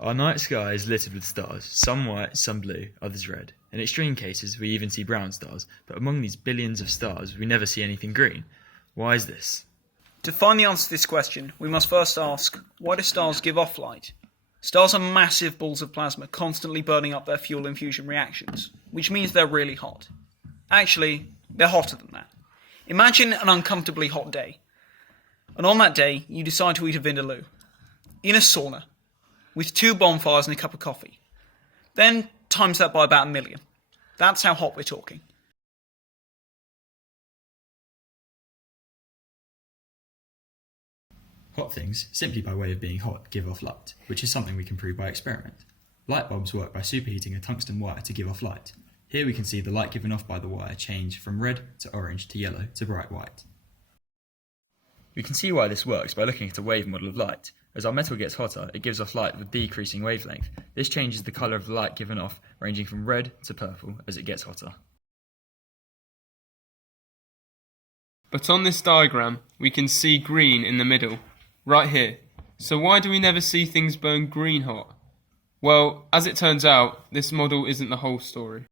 Our night sky is littered with stars, some white, some blue, others red. In extreme cases, we even see brown stars, but among these billions of stars, we never see anything green. Why is this? To find the answer to this question, we must first ask, why do stars give off light? Stars are massive balls of plasma constantly burning up their fuel and fusion reactions, which means they're really hot. Actually, they're hotter than that. Imagine an uncomfortably hot day. And on that day, you decide to eat a vindaloo. In a sauna. With 2 bonfires and a cup of coffee. Then times that by about 1 million. That's how hot we're talking. Hot things, simply by way of being hot, give off light, which is something we can prove by experiment. Light bulbs work by superheating a tungsten wire to give off light. Here we can see the light given off by the wire change from red to orange to yellow to bright white. We can see why this works by looking at a wave model of light. As our metal gets hotter, it gives off light with decreasing wavelength. This changes the colour of the light given off, ranging from red to purple as it gets hotter. But on this diagram, we can see green in the middle, right here. So why do we never see things burn green hot? Well, as it turns out, this model isn't the whole story.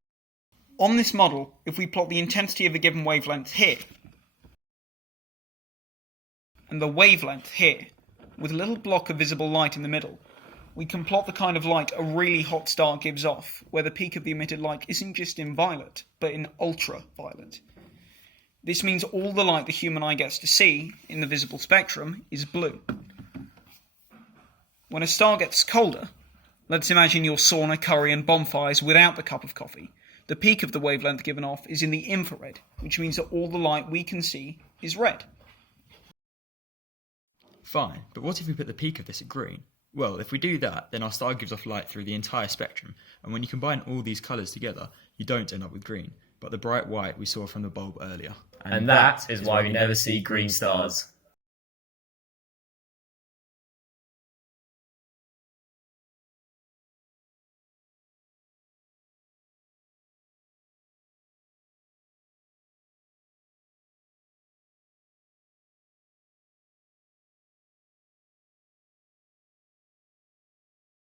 On this model, if we plot the intensity of a given wavelength here, and the wavelength here, with a little block of visible light in the middle, we can plot the kind of light a really hot star gives off, where the peak of the emitted light isn't just in violet, but in ultraviolet. This means all the light the human eye gets to see in the visible spectrum is blue. When a star gets colder, let's imagine your sauna, curry and bonfires without the cup of coffee, the peak of the wavelength given off is in the infrared, which means that all the light we can see is red. Fine, but what if we put the peak of this at green? Well, if we do that, then our star gives off light through the entire spectrum, and when you combine all these colours together, you don't end up with green, but the bright white we saw from the bulb earlier. And that is why we never see green stars.